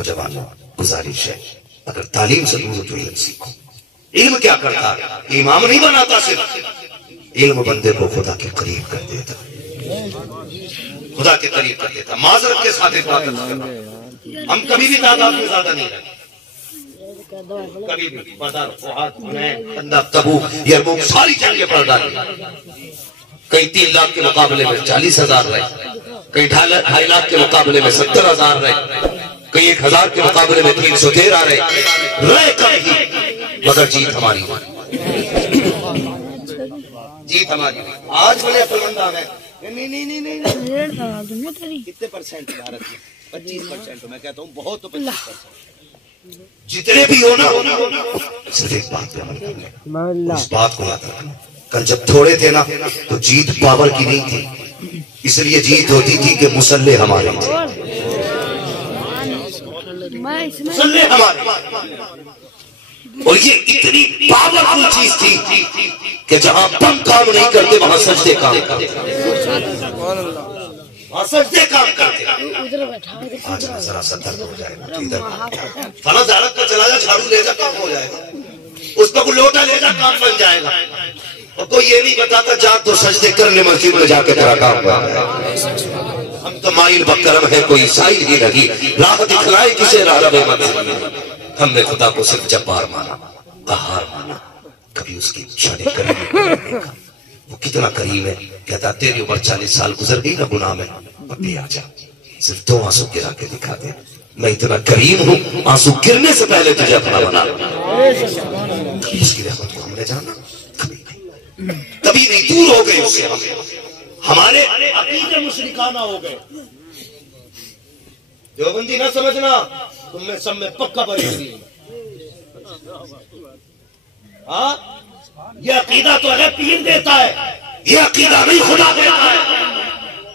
نوجوانوں گزارش ہے اگر تعلیم سے دور ہو تو علم سیکھو. علم کیا کرتا ہے؟ امام نہیں بناتا، صرف علم بندے کو خدا کے قریب کر دیتا، خدا کے قریب کر دیتا. معذرت کے ساتھ بات کرنا، ہم کبھی بھی تعداد میں زیادہ نہیں رہے، کبھی بھی. بدر، احد، حنین، خندق، تبوک، یرموک ساری جنگیں پر ڈالی. کئی 3 لاکھ کے مقابلے میں 40,000 رہے، کئی 2.5 لاکھ کے مقابلے میں 70,000 رہے، کئی 1,000 کے مقابلے میں 313 رہے کم ہی، مگر جیت ہماری، جیت ہماری. آج بڑے عقلمندان ہیں. نہیں کتنے پرسنٹ بھارت میں؟ 25%. میں کہتا ہوں بہت، تو 25%. جتنے بھی ہو نا صرف ایک بات پہ عمل کرنا، اس بات کو یاد رکھنا. کل جب تھوڑے تھے نا تو جیت پاور کی نہیں تھی، اس لیے جیت ہوتی تھی کہ مسلح ہمارے تھے، مسلح ہمارے. اور یہ اتنی پاورفل چیز تھی کہ جہاں بم کام نہیں کرتے وہاں سجدے کام کرتے، وہاں سجدے کام کرتے. آج ذرا سا درد ہو جائے گا، ادھر فلاں زیارت پر چلا جا، جھاڑو لے جا، کام ہو جائے گا. اس پر کوئی لوٹا لے جا، کام بن جائے گا. اور کوئی یہ نہیں بتاتا جا تو سجدے کر لے مسجد میں جا کے تیرا کام بن جائے گا. ہم تو مائل بکرم ہے، کوئی سائل ہی لگی، راہ دکھلائے کسے راہ رب مت. ہم نے خدا کو صرف جبار مانا، قہار مانا، کبھی اس کی شان کریم کو نہیں دیکھا. وہ کتنا کریم ہے، کہتا تیری عمر 40 سال گزر گئی نا گناہ میں، اب بھی آ جا، صرف 2 آنسو گرا کے دکھا دے، میں اتنا کریم ہوں، آنسو گرنے سے پہلے تجھے اپنا بنا. اس کی رحمت کو ہم نے جانا کبھی نہیں، دور ہو گئے اس سے. ہمارے عقیدے مشرکانہ ہو گئے. دیوبندی نہ سمجھنا، تم میں سب میں پکا بری ہوئی. ہاں یہ عقیدہ تو ہے پیر دیتا ہے، یہ عقیدہ نہیں خدا دیتا ہے.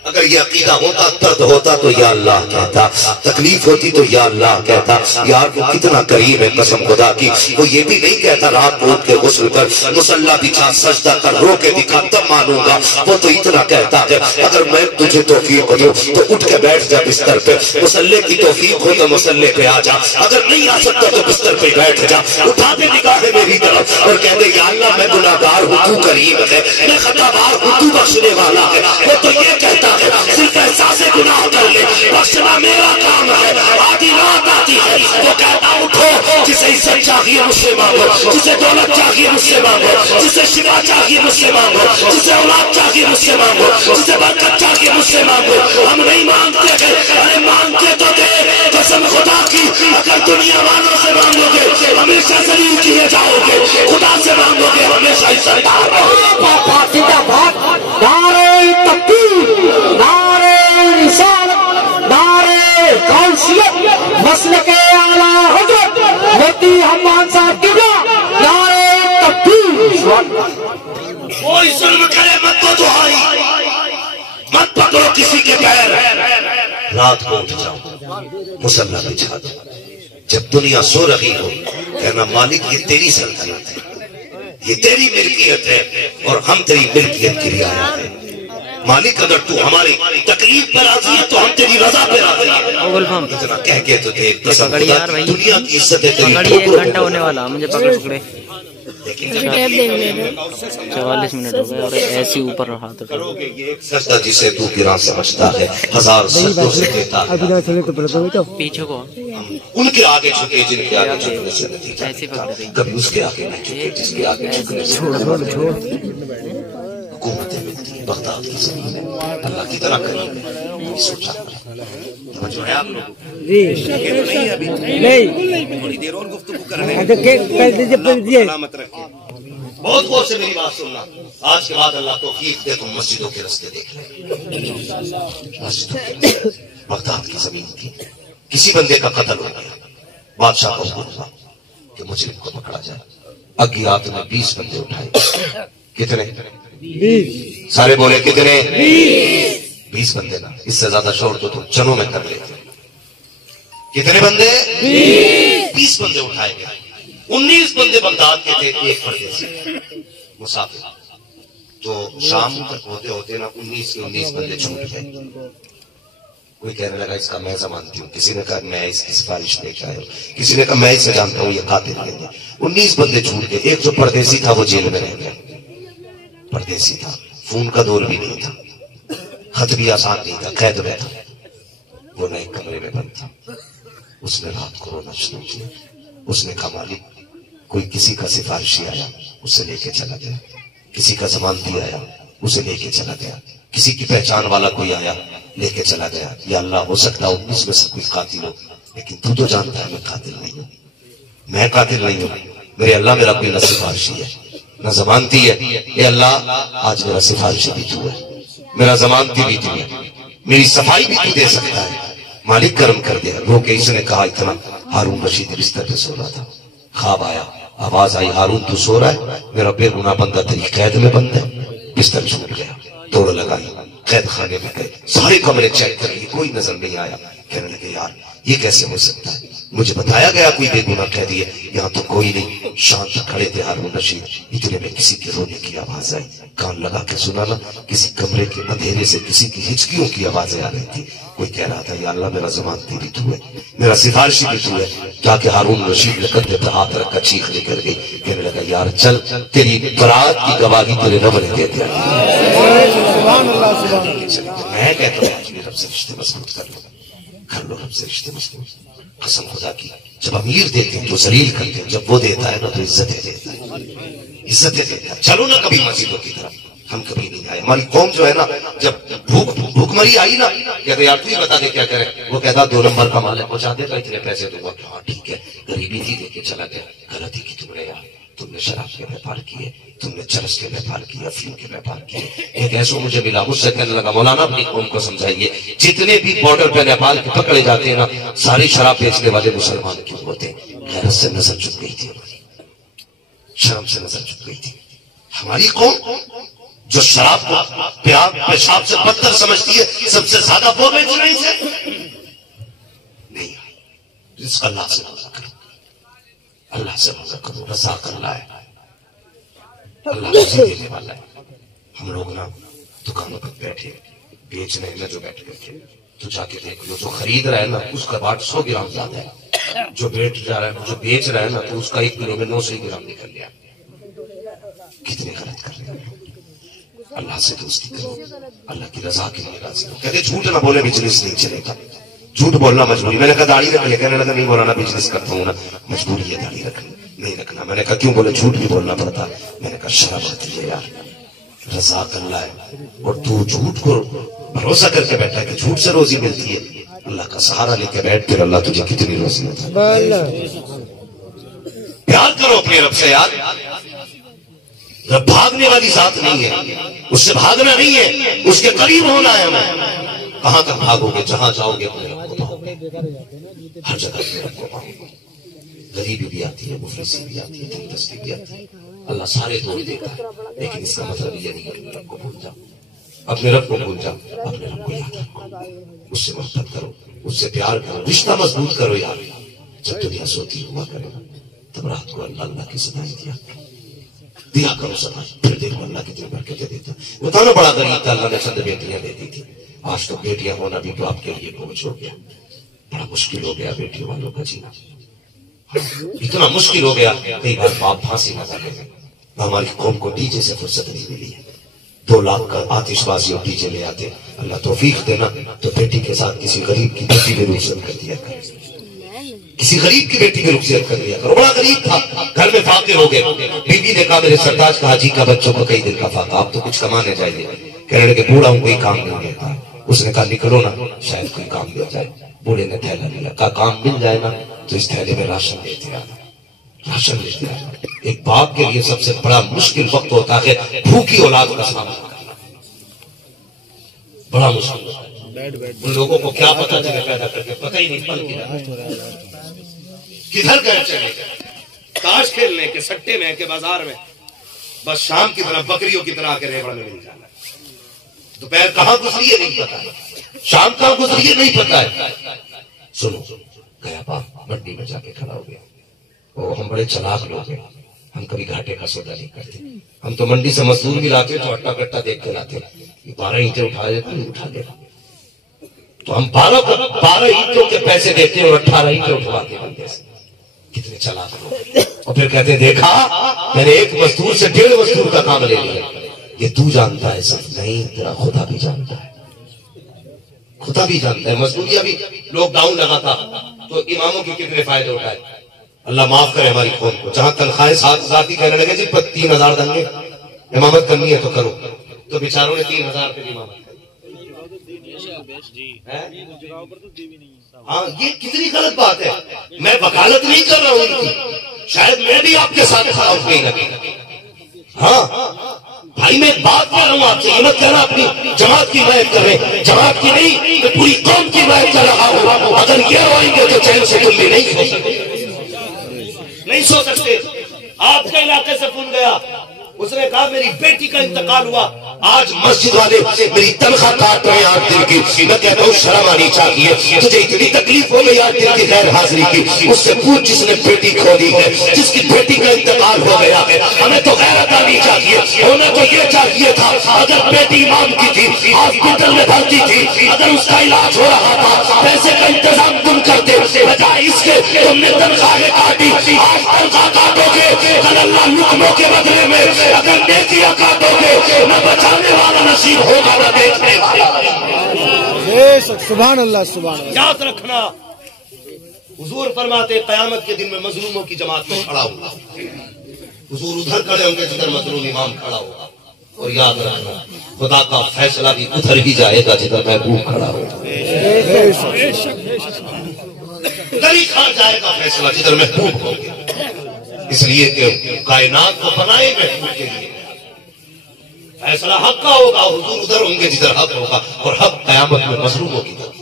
اگر یہ عقیدہ ہوتا، درد ہوتا تو یا اللہ کہتا، تکلیف ہوتی تو یا اللہ کہتا. یار وہ کتنا قریب ہے قسم خدا کی. وہ یہ بھی نہیں کہتا رات کو اٹھ کے غسل کر، مصلی بچھا، سجدہ کر، رو کے دکھا تب مانوں گا. وہ تو اتنا کہتا ہے اگر میں تجھے توفیق دوں تو اٹھ کے بیٹھ جا بستر پہ، مصلی کی توفیق ہو تو مصلی پہ آ جا، اگر نہیں آ سکتا تو بستر پہ بیٹھ جا، اٹھا دے نگاہیں میری طرف اور کہہ دے یا اللہ میں گناہ گار ہوں، تو کریم ہے، میں خطا بار ہوں، تو بخشنے والا ہے. وہ تو یہ کہتا صرف احساس گناہ کر لے، بخشنا میرا کام ہے. آدھی رات آتی ہے وہ کہتا اٹھو، جسے عزت چاہیے مجھ سے مانگو، جسے دولت چاہیے مجھ سے مانگو، جسے شفا چاہیے مجھ سے مانگو، جسے اولاد چاہیے مجھ سے مانگو، جسے برکت چاہیے مجھ سے مانگو. ہم نہیں مانگتے ہیں، ارے مانگتے تو دے قسم خدا کی. اگر دنیا والوں سے مانگو گے ہمیشہ ذلیل کیے جاؤ گے، خدا سے مانگو گے ہمیشہ عزت دار. مسلک اعلیٰ حضرت مفتی حماد صاحب کی نعرہ تکبیر. کوئی ظلم کرے مت دو دہائی، مت پکڑو کسی کے پیر. رات کو اٹھ جاؤ، مصلی بچھا دو، جب دنیا سو رہی ہو کہنا مالک یہ تیری سلطنت ہے، یہ تیری ملکیت ہے اور ہم تیری ملکیت کی رعایت ہے. مالک اگر تو ہماری تکلیف پر راضی ہے تو ہم تیری رضا پہ راضی ہیں. اتنا کہہ کے تو دیکھ قسم خدا کی دنیا کی عزت ہے تیری. 1 گھنٹہ ہونے والا، مجھے پکڑے 44 منٹ ہو گئے اور ایسی اوپر رہا تو کرو گے یہ ایک سجدہ جسے تو گراں سمجھتا ہے 1000 سجدوں سے دیتا ہے. پیچھے کو ان کے آگے جھکے جن کے آگے جھکنے سے نتیجہ، کبھی اس کے آگے نہیں جھکے جس کے آگے جھکنے سے. حکومتیں ملتی ہیں، بغداد کی زمین ہے، اللہ کی طرح قریب ہے. سوچا سمجھ میں آپ لوگ نہیں ابھی تھوڑی دیر اور گفتگو کرنے سلامت رکھیں. بہت غور سے میری بات سننا. آج کے بعد اللہ توفیق دے تم مسجدوں کے رستے دیکھ لیں. مسجدوں کے رستے بغداد کی زمین کی کسی بندے کا قتل ہو گیا، بادشاہ کو بولا کہ مجرم کو پکڑا جائے. اگیات نے 20 بندے اٹھائے. کتنے؟ 20. سارے بولے کتنے؟ 20 بندے نا، اس سے زیادہ شور تو تم چنوں میں کر لیتے. کتنے بندے؟ 20 بندے اٹھائے گئے. 19 بندے بغداد کے تھے، ایک پردیسی مسافر. تو شام تک ہوتے ہوتے نا 19 کے 19 بندے چھوٹ گئے. کوئی کہنے لگا اس کا میں سمجھتی ہوں، کسی نے کہا میں اس کی سفارش لے کے آیا ہوں، کسی نے کہا میں اسے جانتا ہوں یہ قاتل نہیں ہے۔ 19 بندے چھوٹ گئے، ایک جو پردیسی تھا وہ جیل میں رہ گیا، پردیسی تھا، فون کا دور بھی نہیں تھا، خط بھی آسان نہیں تھا، قید میں تھا، وہ نئے کمرے میں بند تھا۔ اس نے رات کو رونا شروع کیا، اس نے کہا مالک کوئی کسی کا سفارشی آیا اسے لے کے چلا گیا، کسی کا ضمانتی آیا اسے لے کے چلا گیا، کسی کی پہچان والا کوئی آیا لے کے چلا گیا۔ یا اللہ ہو سکتا 19 میں سے کوئی قاتل ہو، لیکن تو تو جانتا ہے میں قاتل نہیں ہوں، میں قاتل نہیں ہوں، میرے اللہ میرا کوئی نہ سفارشی ہے نہ ضمانتی ہے، اے اللہ آج میرا سفارشی بھی تو ہے، میرا ضمانتی بھی تو ہے، میری صفائی بھی تو دے سکتا ہے، مالک کرم کر دیا۔ رو کے اس نے کہا اتنا، ہارون رشید بستر پہ سو رہا تھا، خواب آیا، آواز آئی ہارون تو سو رہا ہے، میرا بے گناہ بندہ تیری قید میں بند ہے۔ بستر چھوٹ گیا، دوڑ لگائی، قید خانے میں گئے، سارے کمرے چیک کر لیے، کوئی نظر نہیں آیا۔ کہنے لگے یار یہ کیسے ہو سکتا ہے، مجھے بتایا گیا کوئی بے گناہ قیدی ہے، یہاں تو کوئی نہیں۔ شام تک کھڑے تھے ہارون رشید، اتنے میں کسی کے رونے کی آواز آئی، کان لگا کے سنا نا، کسی کمرے کے اندھیرے سے کسی کی ہچکیوں کی آوازیں آ رہی تھی۔ کوئی کہہ رہا تھا یا اللہ میرا ضمانتی بھی تو ہے، میرا سفارشی بھی تو ہے۔ جا کے ہارون رشید نے کندھے پہ ہاتھ رکھا، چیخ نکل گئی۔ کہنے لگا یار چل تیری برات کی گواہی تیرے رب نے دے دیا۔ میں کہتا ہوں آج میرے رب سے رشتے مضبوط کر لو رب سے رشتے مضبوط۔ قسم خدا کی جب امیر دیتے ہیں تو ذلیل کرتے ہیں، جب وہ دیتا ہے نا تو عزتیں دیتا ہے، عزتیں دیتا ہے۔ چلو نا کبھی مسجدوں کی طرف، ہم کبھی نہیں آئے۔ ہماری قوم جو ہے نا جب بھوک مری آئی نا، کہتے یار تو ہی بتا دے کیا کرے، وہ کہتا 2 نمبر کا مال ہے پہنچا دے گا، اتنے پیسے دوں گا۔ ہاں ٹھیک ہے، غریبی تھی دے کے چلا گیا۔ غلطی کی تم نے یار، تم نے شراب کے ویپار کیے، تم نے چرس کے ویپار کیے، افیون کے ویپار کیے۔ ایک ایسو مجھے ملا، مجھ سے کہنے لگا مولانا اپنی قوم کو سمجھائیے، جتنے بھی بارڈر پہ نیپال کے پکڑے جاتے ہیں نا ساری شراب بیچنے والے مسلمان کیوں ہوتے ہیں؟ غیرت سے نظر جھک گئی تھی، شرم سے نظر جھک گئی تھی۔ ہماری قوم جو شراب کو پیشاب سے بدتر سمجھتی ہے، سب سے زیادہ وہ بیچنے سے نہیں، رزق اللہ سے روزہ کرو، اللہ سے روزہ کرو، رزاق اللہ ہے، اللہ روزی دینے والا ہے۔ ہم لوگ نا دکانوں پر بیٹھے بیچ رہے ہیں، جو بیٹھ کے تو جا کے دیکھ لو، جو خرید رہا ہے نا اس کا باٹ 100 گرام زیادہ ہے، جو بیچ رہا ہے نا تو اس کا 1 کلو میں 900 گرام نکل گیا۔ کتنے غلط کر رہے ہیں۔ اللہ سے دوستی کرو، اللہ کی رضا کے لیے راضی ہو۔ کہتے جھوٹ نہ بولے بزنس نہیں چلے گا، جھوٹ بولنا مجبوری۔ میں نے کہا داڑھی رکھ لے، کہنے لگا نہیں مولانا بزنس کرتا ہوں نا، مجبوری ہے داڑھی رکھنا، نہیں رکھنا۔ میں نے کہا کیوں؟ بولے جھوٹ بھی بولنا پڑتا۔ میں نے کہا شرم آتی ہے یار، رضا اللہ ہے، اور تو جھوٹ کو بھروسہ کر کے بیٹھا ہے کہ جھوٹ سے روزی ملتی ہے۔ اللہ کا سہارا لے کے بیٹھ پھر اللہ تجھے کتنی روزی ہوتی ہے۔ پیار کرو اپنے رب سے یار، رب بھاگنے والی ذات نہیں ہے، اس سے بھاگنا نہیں ہے، اس کے قریب ہونا ہے ہمیں۔ کہاں تک بھاگو گے؟ جہاں جاؤ گے اپنے رب کو پاؤ گے، ہر جگہ اپنے رب کو پاؤ گے۔ غریبی بھی آتی ہے، مفلسی بھی آتی ہے، تندرستی بھی آتی ہے، اللہ سارے دور دیتا ہے، لیکن اس کا مطلب یہ نہیں کہ اپنے رب کو بھول جاؤ، اپنے رب کو بھول جاؤ، اپنے رب کو یاد رکھو، اس سے محبت کرو، اس سے پیار کرو، رشتہ مضبوط کرو یار۔ جب دنیا سوتی ہوا کرے تب رات کو اللہ اللہ کی صدائی دیا کرو صدائی، پھر دیکھو اللہ کتنے برکتیں دیتا ہے۔ وہ تھا بڑا غریب تھا، اللہ نے چند بیٹیاں دے دی تھی، آج تو بیٹیاں ہونا بھی تو آپ کے لیے بوجھ ہو گیا، بڑا مشکل ہو گیا بیٹیوں والوں کا جینا، اتنا مشکل ہو گیا کئی بار باپ پھانسی نہ لگے۔ ہماری قوم کو ڈی جے سے فرصت نہیں ملی ہے، 2 لاکھ کا آتش بازی اور ڈی جے لے آتے، اللہ توفیق دینا تو بیٹی کے ساتھ کسی غریب کی بیٹی میں رخصت کر دیا کرے، کسی غریب کی بیٹی میں رخصت کر دیا کرو۔ بڑا غریب تھا، گھر میں فاقے ہو گئے، بیوی نے کہا میرے سرتاج کا حاجی کا بچوں کو کئی دن کا فاقہ، آپ تو کچھ کمانے چاہیے۔ کہنے لگے بوڑھا ہوں کوئی کام نہیں دیتا، اس نے کہا نکلو نا شاید کوئی کام مل جائے۔ بوڑھے نے تھیلا لیا، کہا کام مل جائے نا تو اس تھیلے میں راشن لیتے آنا، راشن لیتے آنا۔ ایک باپ کے لیے سب سے بڑا مشکل وقت ہوتا ہے بھوکی اولاد کا سامنا کرنا، بڑا مشکل ہوتا ہے۔ ان لوگوں کو کیا پتا چلے پیدا کر کے، پتہ ہی نہیں پل کدھر گئے چلے گئے، تاش کھیلنے کے، سٹے میں کے، بازار میں، بس شام کی طرح بکریوں کی طرح کے ریوڑ میں مل جانا۔ دوپہر کہاں گزری ہے نہیں پتا، شام کہاں گزری ہے نہیں پتا ہے۔ سنو گیا باپ منڈی میں جا کے کھڑا ہو گیا، وہ ہم بڑے چلاک لوگ ہیں، ہم کبھی گھاٹے کا سودا نہیں کرتے، ہم تو منڈی سے مزدور بھی لاتے تو اٹا کٹا دیکھ کے لاتے، 12 اینٹیں اٹھا دیتا اٹھا لیتا، تو ہم 12 اینٹوں کے پیسے دیتے ہیں اور 18 اینٹیں اٹھواتے بندے سے. کتنے چلاک لوگ. اور پھر کہتے ہیں دیکھا میں نے ایک مزدور سے 1.5 مزدور کا کام لے لیا. یہ تو جانتا ہے سب نہیں، تیرا خدا بھی جانتا ہے. خدا بھی جانتا ہے. مزدوریاں بھی لوک ڈاؤن لگا تھا تو اماموں کے کتنے فائدے اٹھائے. اللہ معاف کرے ہماری قوم کو. جہاں تنخواہیں ذاتی کہنے لگے جی 3,000 دیں گے، امامت کرنی ہے تو کرو، تو بیچاروں نے 3,000 پہ امامت. ہاں یہ کتنی غلط بات ہے. میں وکالت نہیں کر رہا ہوں ان کی، شاید میں بھی آپ کے ساتھ کھڑا ہوں کہیں نہ کہیں. ہاں بھائی میں ایک بات کر رہا ہوں آپ سے، یہ مت کہنا اپنی جماعت کی حمایت کر رہے ہیں. جماعت کی نہیں، میں پوری قوم کی حمایت کر رہا ہوں. اگر یہ روئیں گے تو چین سے تم بھی نہیں سو سکتے. آپ کے علاقے سے فون گیا، اس نے کہا میری بیٹی کا انتقال ہوا، آج مسجد والے میری تنخواہ کاٹ رہے ہیں 8 دن کی. میں کہتا ہوں شرم آنی چاہیے. تجھے اتنی تکلیف ہو گئی 8 دن کی غیر حاضری کی، اس سے پوچھ جس نے بیٹی کھو دی ہے، جس کی بیٹی کا انتقال ہو گیا ہے. ہمیں تو غیرت آنی چاہیے. ہونا تو یہ چاہیے تھا اگر بیٹی امام کی تھی، ہاسپٹل میں بھرتی تھی، اگر اس کا علاج ہو رہا تھا، پیسے کا انتظام تم کرتے، بجائے اس کے تم نے تنخواہیں کاٹی. آج تنخواہ کاٹو گے کل اللہ لقموں کے بدلے میں اگر نیکیاں کاٹو گے نہ بچانے والا نصیب ہوگا نہ دیکھنے والا. سبحان اللہ سبحان اللہ. یاد رکھنا حضور فرماتے قیامت کے دن میں مظلوموں کی جماعت میں کھڑا ہوں گا. حضور ادھر کھڑے ہوں گے جدھر مظلوم امام کھڑا ہوگا. اور یاد رکھنا خدا کا فیصلہ بھی ادھر ہی جائے گا جدھر محبوب کھڑا ہوگا. ادھر ہی کھا جائے گا فیصلہ جدھر محبوب ہوں گے. اس لیے کہ کائنات کو بنائے محبوب کے لیے. فیصلہ حق کا ہوگا، حضور ادھر ہوں گے جدھر حق ہوگا، اور حق قیامت میں مظلوموں کی طرف.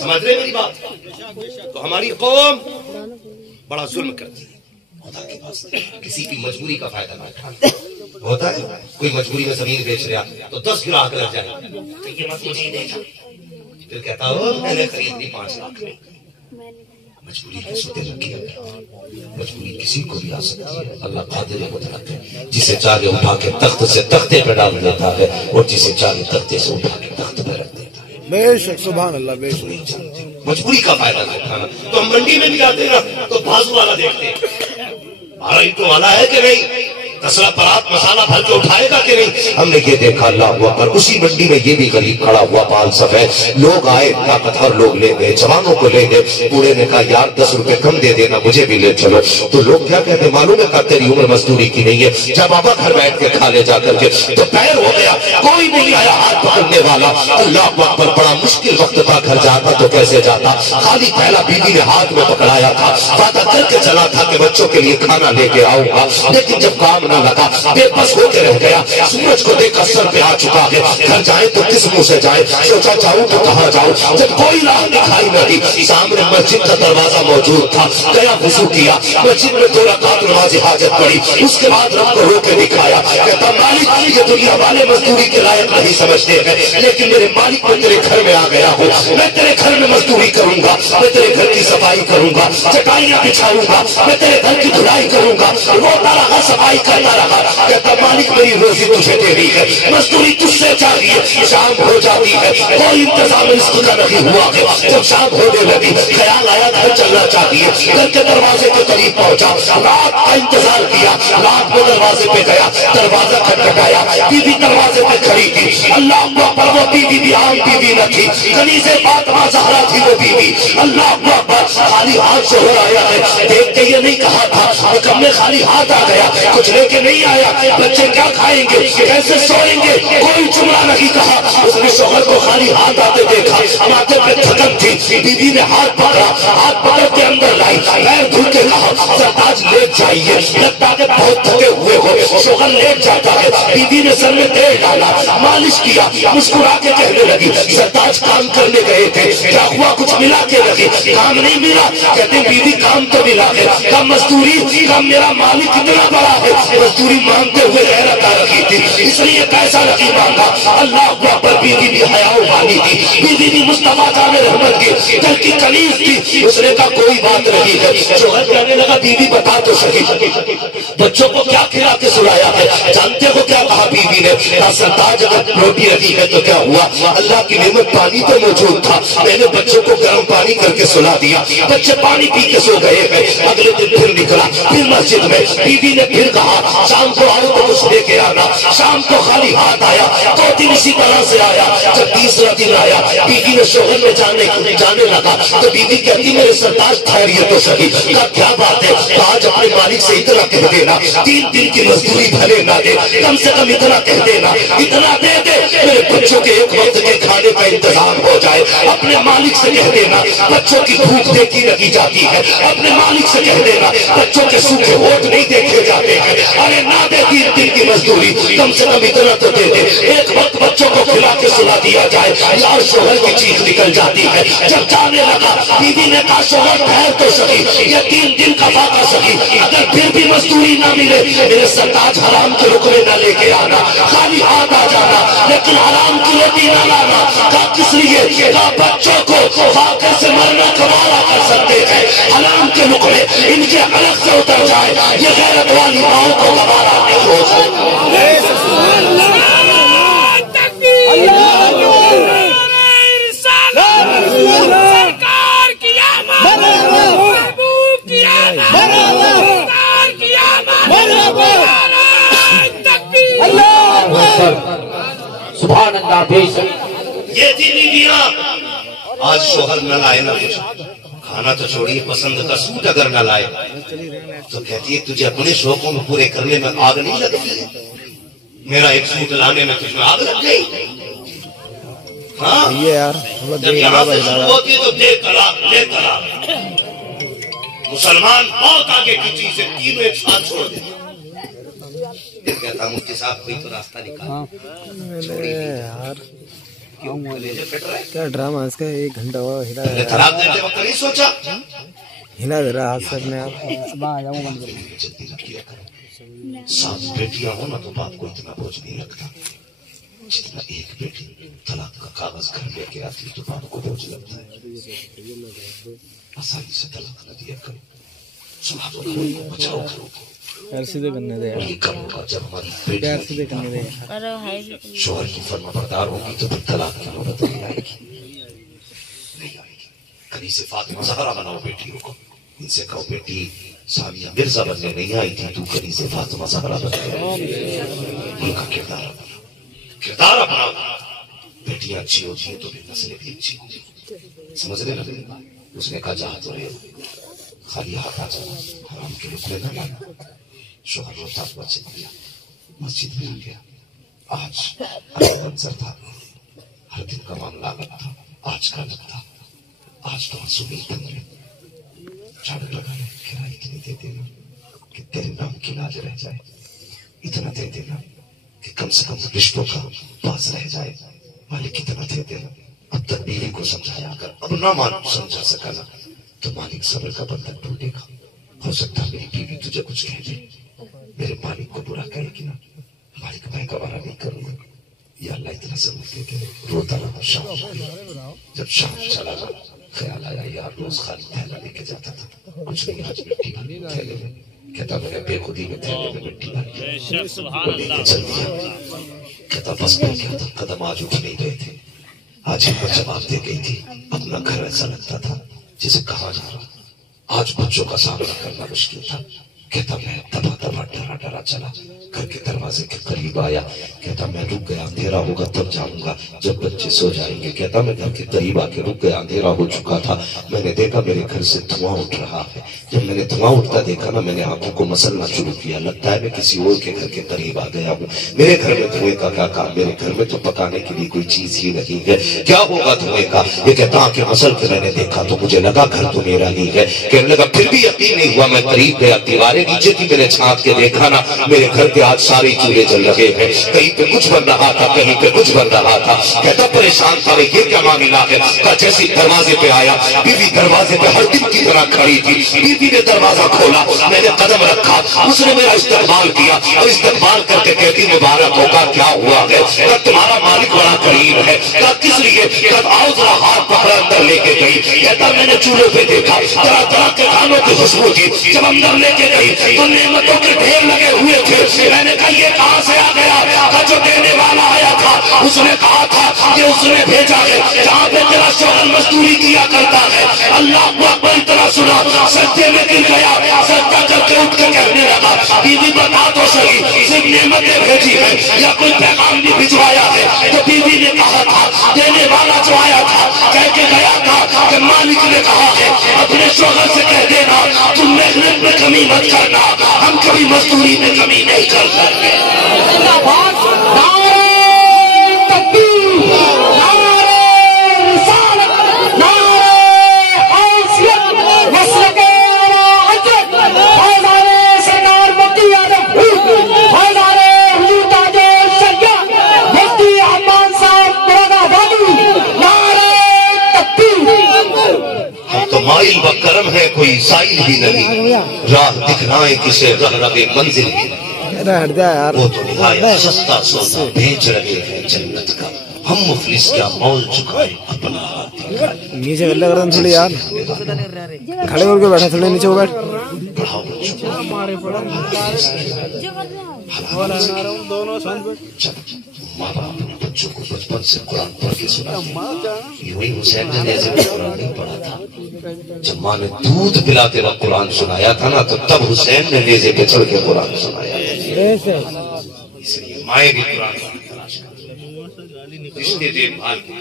سمجھ رہے میری بات؟ تو ہماری قوم بڑا ظلم کرتی ہے. خدا کے پاس کسی کی مجبوری کا فائدہ نہ اٹھانا. ہوتا ہے کوئی مجبوری میں زمین بیچ رہا تو 10 گراہک لگ جائے تو یہ مت مجھے دے گا، پھر کہتا ہو میں نے خرید لی 5 لاکھ میں. مجبوری کسی دے رکھی ہے، مجبوری کسی کو بھی آ سکتی ہے. اللہ قادر مطلق ہے، جسے چاہے اٹھا کے تخت سے تختے پہ ڈال دیتا ہے اور جسے چاہے تختے سے اٹھا کے تخت پہ رکھ دیتا ہے. بے شک سبحان اللہ. بے شک مجبوری کا فائدہ نہ اٹھانا. تو ہم منڈی میں بھی جاتے ہیں نا تو بازو والا دیکھتے ہیں 12 اینٹوں والا ہے کہ نہیں، کسرا پرات مسالہ بھر کے اٹھائے گا کہ نہیں. ہم نے یہ دیکھا اللہ اکبر. اسی منڈی میں یہ بھی غریب کھڑا ہوا پال سفید. لوگ آئے طاقتور لوگ لے گئے، جوانوں کو لے گئے. بوڑھے نے کہا یار 10 روپے کم دے دینا، مجھے بھی لے چلو. تو لوگ کیا کہتے معلوم ہے تیری عمر مزدوری کی نہیں ہے، جب بابا گھر بیٹھ کے کھا لے جا کر کے. تو پیر ہو گیا، کوئی نہیں آیا ہاتھ پکڑنے والا. اللہ اکبر. بڑا مشکل وقت تھا، گھر جاتا تو کیسے جاتا. خالی پہلا بیوی نے ہاتھ میں پکڑایا تھا، وعدہ کر کے چلا تھا کہ بچوں کے لیے کھانا لے کے آؤں گا. لیکن جب کام نہ لگا بس ہو کے رہ گیا. سورج کو دیکھ کر سر پہ آ چکا ہے، گھر جائے تو کس منہ سے جائے. سوچا جاؤں تو کہاں جاؤں. جب کوئی راہ دکھائی نہ دی، سامنے مسجد کا دروازہ موجود تھا. گیا وضو کیا، مسجد میں 2 رکعت نماز حاجت پڑی. اس کے بعد رب کو رو کے دکھایا، کہتا مالک یہ دنیا والے مزدوری کے لائق نہیں سمجھتے ہیں، لیکن میرے مالک میں تیرے گھر میں آ گیا ہوں. میں تیرے گھر میں مزدوری کروں گا، میں تیرے گھر کی صفائی کروں گا، چٹائیاں بچھاؤں گا، میں تیرے گھر کی دھلائی کروں گا. روتا رہا، صفائی کرتا رہا. مالک میری روزی تجھے دینی ہے، مزدوری تجھ سے چاہیے. شام ہو جاتی ہے، کوئی انتظام رزق کا نہیں ہوا ہے. جب شام ہونے لگی خیال آیا گھر چلنا چاہیے. گھر کے دروازے کے قریب پہنچا، رات کا انتظار کیا. رات میں دروازے پہ گیا، دروازہ کھٹکھٹایا. بیوی دروازے پہ کھڑی تھی. اللہ اکبر. وہ بیوی بھی عام بیوی نہ تھی، کنیزہ فاطمہ زہرا تھی وہ بیوی. اللہ اکبر. خالی ہاتھ سے ہو آیا ہے. دیکھ کے یہ نہیں کہا تھا کم میں خالی ہاتھ آ گیا، کچھ لے کے نہیں آیا. بچے کیا کھائیں گے، کیسے سوئیں گے، کوئی جملہ نہیں کہا. اس نے شوہر کو خالی ہاتھ آتے دیکھا. ماتھے پہ تھکن تھی. بیوی نے ہاتھ پکڑا، ہاتھ پکڑ کے اندر لائی. پیر دھل کے کہا سرتاج لیٹ جائیے، لگتا کہ بہت تھکے ہوئے ہو. شوہر لیٹ جاتا ہے. بیوی نے سر میں تیل ڈالا، مالش کیا، مسکرا کے کہنے لگی سرتاج کام کرنے گئے تھے، کیا ہوا کچھ ملا کے لگی. کام نہیں ملا. کہتے بیوی کام تو ملا ہے، کم مزدوری، کم میرا مالک اتنا بڑا ہے. مزدوری مانگتے ہوئے غیرت آ رہی تھی، اس لیے پیسہ نہیں مانگا. اللہ اکبر. بیوی بھی حیا والی تھی، بیوی بھی مصطفیٰ جان رحمت کی گھر کی کنیز تھی. اس نے کہا کوئی بات نہیں ہے. شوہر کہنے لگا بیوی بتا تو صحیح بچوں کو کیا کھلا کے سلایا ہے. جانتے ہو کیا کہا بیوی نے؟ ہے. سرتاج اگر روٹی رکھی ہے تو کیا ہوا؟ اللہ کی نعمت پانی تو موجود تھا. میں نے بچوں کو گرم پانی کر کے سلا دیا, بچے پانی پی کے سو گئے ہیں. اگلے دن پھر نکلا, پھر مسجد میں بیوی نے پھر کہا شام کو آؤ تو کچھ لے کے آنا. شام کو خالی ہاتھ آیا, 2 دن اسی طرح سے آیا. جب تیسرا دن آیا, بیوی نے شوہر میں جانے لگا تو بیوی کہتی میرے سرتاج ٹھہریے تو صحیح. کہا کیا بات ہے؟ تو آج اپنے مالک سے اتنا کہہ دینا 3 دن کی مزدوری بھلے نہ دے, کم سے کم اتنا کہہ دینا, اتنا دے دے میرے بچوں کے ایک وقت کے کھانے کا انتظام ہو جائے. اپنے مالک سے کہہ دینا بچوں کی بھوک دیکھی لگی جاتی ہے. اپنے مالک سے کہہ دینا بچوں کے سوکھے ہوٹ نہیں دیکھے جاتے ہیں. ارے نہ دے 3 دن کی مزدوری, کم سے کم اتنا تو دے دے. ایک وقت بچوں کو کھلا کے سلا دیا جائے. یار شوہر کی چیخ نکل جاتی ہے. جب جانے لگا بیوی نے کہا شوہر ٹھہر تو صحیح, یہ 3 دن کا فاقہ صحیح, اگر پھر بھی مزدوری نہ ملے میرے سرتاج حرام کے رکنے نہ لے کے آنا, خالی ہاتھ آ جانا, لیکن حرام کی روٹی نہ لانا. کہا کس لیے؟ کہا بچوں کو فاقے سے مرنا گوارا کر سکتے ہیں, حرام کے رکنے ان کے حلق سے اتر جائے, یہ غیرت والی ماؤں کو گوارا نہیں ہو سکتا. سبحان اللہ. یہ تھی بیویاں. آج شوہر نہ لائے نہ کچھ, کھانا تو چھوڑیے, پسند کا سوٹ اگر نہ لائے تو کہتی ہے تجھے اپنے شوقوں میں پورے کرنے میں آگ نہیں لگتی ہے, میرا ایک سوٹ لانے میں تجھ میں آگ لگ گئی. ہاں جب یہاں سے شروع ہوتی تو دے طلاق. مسلمان بہت آگے کی چیز ہے, تینوں ایک ساتھ چھوڑ دیتے. کہتا ہوں مفتی صاحب کوئی تو راستہ نکال. کیا ڈرامہ اس کا, 1 گھنٹہ ہوا ہلا طلاق دیتے وقت نہیں سوچا, ہلا دے رہا ہاتھ سے اپنے آپ. جلدی نہ کیا کرو. 7 بیٹیاں ہو نا تو باپ کو اتنا بوجھ نہیں لگتا جتنا ایک بیٹی طلاق کا کاغذ گھر لے کے آتی تو باپ کو بوجھ لگتا ہے. آسانی سے طلاق نہ دیا کرو, سنا تو بچاؤ کرو. پیار سیدھے کرنے دے, کب ہوگا جب ہماری پیار سیدھے کرنے دے. شوہر کی فرما بردار ہوگی تو پھر طلاق کی نوبت نہیں آئے گی. کنیز فاطمہ زہرا بناؤ بیٹیوں کو, ان سے کہو بیٹی سامیہ مرزا بننے نہیں آئی تھی, تو کنیز فاطمہ زہرا بن گئی. ان کا کردار اپنا. بیٹیاں اچھی ہوتی ہیں تو پھر نسلیں بھی اچھی ہوتی ہیں. سمجھنے لگے اس نے کہا جہاں تو رہے خالی ہاتھ آ جانا, حرام کے رکنے نہ لانا. شوہر روتا ہوا چل گیا, مسجد میں آ گیا. آج منظر تھا, ہر دن کا معاملہ الگ تھا, آج کا الگ تھا. آج تو معصومی بن گئے. جھاڑو لگایا, کرائے اتنی دے دینا کہ تیرے نام کی لاج رہ جائے, اتنا دے دینا کہ کم سے کم رشتوں کا پاس رہ جائے. مالک اتنا دے دینا. اب تک بیوی کو سمجھایا کر, اب نہ مالک سمجھا سکا نا تو مالک صبر کا بندھن ٹوٹے گا. ہو سکتا میری بیوی تجھے کچھ کہہ دے, میرے مالک کو برا کہے گی نا, مالک میں گوارا نہیں کروں گا. یا اللہ اتنا ضرور دے دے. روتا رہا شام, جب شام چلا گا خیال آیا یار روز خالی تھیلا لے کے جاتا تھا, کچھ نہیں آج مٹی بھری تھیلے میں. کہتا میں نے بے خودی میں تھیلے میں مٹی بھری وہ لے کے چل دیا. کہتا بس میں کیا تھا, قدم آج اٹھ نہیں گئے تھے. آج ہم جواب دے گئی تھی. اپنا گھر ایسا لگتا تھا جسے کہا جا رہا. آج بچوں کا سامنا کرنا مشکل تھا. کہتا میں دبا دبا ڈرا ڈرا چلا, گھر کے دروازے کے قریب آیا. کہتا میں رک گیا, اندھیرا ہوگا تب جاؤں گا جب بچے سو جائیں گے. کہتا میں گھر کے قریب آ کے رک گیا, اندھیرا ہو چکا تھا. میں نے دیکھا میرے گھر سے دھواں اٹھ رہا ہے. جب میں نے دھواں اٹھتا دیکھا نا, میں نے آنکھوں کو مسلنا شروع کیا. لگتا ہے میں کسی اور کے گھر کے قریب آ گیا ہوں. میرے گھر میں دھوئیں کا کیا کام, میرے گھر میں تو پکانے کے لیے کوئی چیز ہی نہیں ہے. کیا ہوگا دھوئیں کا؟ یہ کہتا کہ مسل کے میں نے دیکھا تو مجھے لگا گھر تو میرا نہیں ہے. کہنے لگا پھر بھی یقین نہیں ہوا. میں قریب گیا, دیواریں نیچے تھی, میں نے چھانک کے دیکھا نا میرے گھر کے آج سارے چولہے جل رہے ہیں. کہیں پہ کچھ بن رہا تھا, کہیں پہ کچھ بن رہا تھا. کہتا پریشان تھا یہ کیا معاملہ ہے. جیسے دروازے پہ آیا, بیوی دروازے پہ ہر دن کی طرح کھڑی تھی. بیوی نے دروازہ کھولا, میں نے قدم رکھا, اس نے میرا استقبال کیا اور استقبال کر کے کہتی مبارک ہوگا, کیا ہوا ہے؟ کہ تمہارا مالک بڑا کریم ہے. کہا کس لیے؟ کہ آؤ ذرا ہاتھ پکڑا اندر لے کے گئی. کہتا میں نے چولہے پہ دیکھا طرح طرح کے کھانوں کی خوشبو تھی. جب اندر لے کے گئی تو نعمتوں کے ڈھیر لگے ہوئے تھے. میں نے کہا یہ کہاں سے آ گیا؟ کہا جو دینے والا آیا تھا اس نے کہا تھا کہ اس نے بھیجا ہے جہاں پہ تیرا شوہر مزدوری کیا کرتا ہے. اللہ اکبر اتنا سنا, سجدے میں گر گیا, سجدہ کر کے اٹھ کے کہنے لگا بیوی بتا تو صحیح صرف نعمتیں بھیجی ہے یا کوئی پیغام بھی بھجوایا ہے؟ تو بیوی نے کہا تھا دینے والا جو آیا تھا کہہ کے گیا تھا کہ مالک نے کہا ہے اپنے شوہر سے کہہ دینا تم محنت میں کمی مت کرنا, ہم کبھی مزدوری میں کمی نہیں کر سکتے. مائل و کرم ہے کوئی سائل بھی نہیں, راہ دکھنائے کسے رہرب منزل بھی نہیں. وہ تو نہایا سستا سودا بیچ رہے ہیں جنت کا, ہم مفلس کیا مول چکائے اپنا ہاتھ. نیچے کر لے کر تھوڑی یار, کھڑے ہو کے بیٹھا تھوڑے نیچے ہو بیٹھ. پڑھاؤ ماں باپ اپنے بچوں کو بچپن سے قرآن پڑھ کے سنا, یوں ہی حسین نے نیزے میں قرآن نہیں پڑھا تھا. جب ماں نے دودھ پلاتے وقت قرآن سنایا تھا نا تو تب حسین نے نیزے پہ چڑھ کے قرآن سنایا. اس لیے مائیں بھی قرآن تلاش کرتے, رشتے دیکھ بھال کے.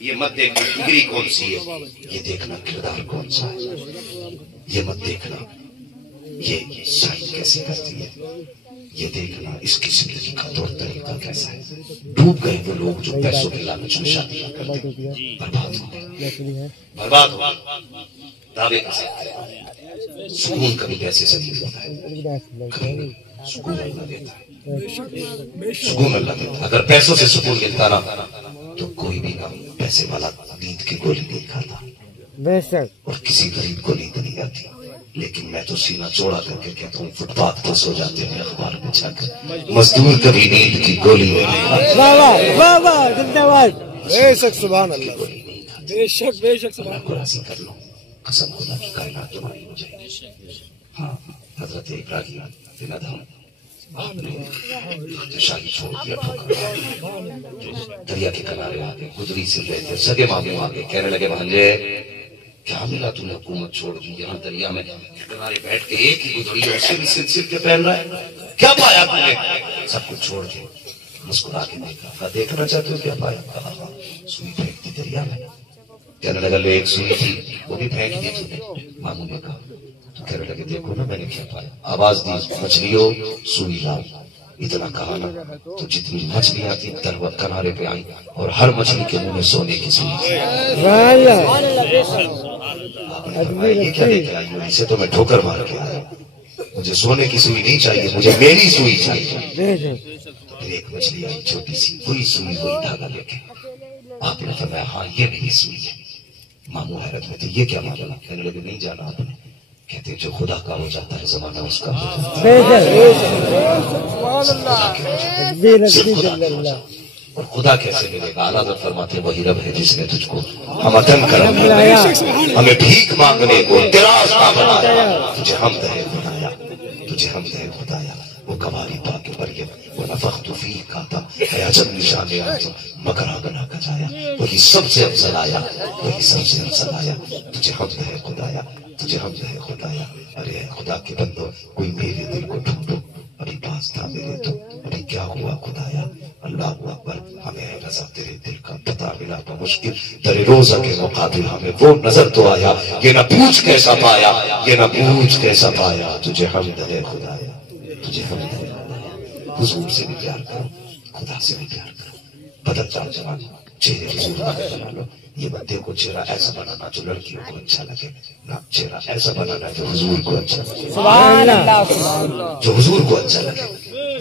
یہ مت دیکھنا ڈگری کون سی ہے, یہ دیکھنا کردار کون سا ہے. یہ مت دیکھنا یہ شاید کیسے کرتی ہے, یہ دیکھنا اس کی زندگی کا طور طریقہ کیسا ہے. ڈوب گئے وہ لوگ جو پیسوں کے لالچ میں شادیاں کرتے, برباد ہو گئے, برباد ہو گئے. دعوے کے ساتھ سکون کبھی پیسے سے نہیں دیتا ہے, کبھی نہیں. سکون اللہ دیتا ہے, سکون اللہ دیتا ہے. اگر پیسوں سے سکون ملتا نا تو کوئی بھی نہ پیسے والا نیند کی گولی نہیں کھاتا اور کسی غریب کو نیند نہیں آتی. لیکن میں تو سینہ چوڑا کر کے کہتا ہوں فٹ پاتھ پر سو جاتے ہیں اخبار میں چھا کر, مزدور کبھی نیند کی گولی نہیں کھاتا. بے شک سبحان اللہ, بے شک اللہ کو راضی کر لو, قسم خدا کی کائنات تمہاری ہو جائے. ہاں حضرت ابراہیم بن ادہم آپ نے شاہی چھوڑ دیا, دریا کے کنارے آ گئے, گدری سے گئے تھے, سگے ماموں آ گئے, کہنے لگے بھانجے کیا ملا تم نے حکومت چھوڑ دی, یہاں دریا میں کنارے بیٹھ کے ایک ہی گدری ایسے بھی سل کے پہن رہا ہے, کیا پایا تم نے؟ سب کچھ چھوڑ کے مسکرا کے دیکھا. دیکھنا چاہتے ہو کیا پایا؟ کہا سوئی پھینک دی دریا میں. کہنے لگا لے ایک سوئی تھی وہ بھی پھینک دی تم نے. ماموں نے کہا تو کہنے لگے دیکھو نا میں نے کیا پایا. آواز دی مچھلیوں سوئی لاؤ. اتنا کہا نا تو جتنی مچھلیاں تھیں تلوت کنارے پہ آئیں اور ہر مچھلی کے منہ میں سونے کی سوئی. یہ کیا لے کے آئی ہو؟ اسے تو میں ٹھوکر مار کے آیا, مجھے سونے کی سوئی نہیں چاہیے, مجھے میری سوئی چاہیے. پھر ایک مچھلی آئی چھوٹی سی, وہی سوئی وہی دھاگا لے کے. آپ نے فرمایا ہاں یہ میری سوئی ہے. ماموں حیرت میں تھے, یہ کیا معاملہ؟ کہنے لگے نہیں جانا آپ نے. کہتے جو خدا کا ہو جاتا ہے زمانہ اس کا ہو جاتا ہے. اور خدا کیسے ملے گا؟ اعلیٰ حضرت فرماتے وہی رب ہے جس نے تجھ کو ہمدن کرم بنایا, ہمیں بھیک مانگنے کو دراز کا بنایا. تجھے حمد ہے خدایا, تجھے حمد ہے خدایا. وہ کماری پاک مریم وہ نفخت فیہ کا تھا حیاجت نشان آتا مگر آگنا کا جایا. وہی سب سے افضل آیا, وہی سب سے افضل آیا. تجھے حمد ہے خدایا, تجھے حمد ہے خدایا. ارے خدا کے بندو کوئی میرے دل کو ڈھونڈو, ابھی پاس تھا میرے تو ابھی کیا ہوا خدایا. اللہ اکبر, ہمیں رضا تیرے دل کا پتہ ملا تو مشکل در روزہ کے مقابل ہمیں وہ نظر تو آیا. یہ نہ پوچھ کیسا پایا, یہ نہ پوچھ کیسا پایا. تجھے حمد ہے خدایا, تجھے حمد ہے خدایا. حضور سے بھی پیار کرو, خدا سے بھی پیار کرو. بدل جاؤ جوان, چہرے حضور کا بنا لو. یہ بندے کو چہرہ ایسا بنانا جو لڑکیوں کو اچھا لگے, نہ چہرہ ایسا بنانا جو حضور کو اچھا لگے, جو حضور کو اچھا لگے.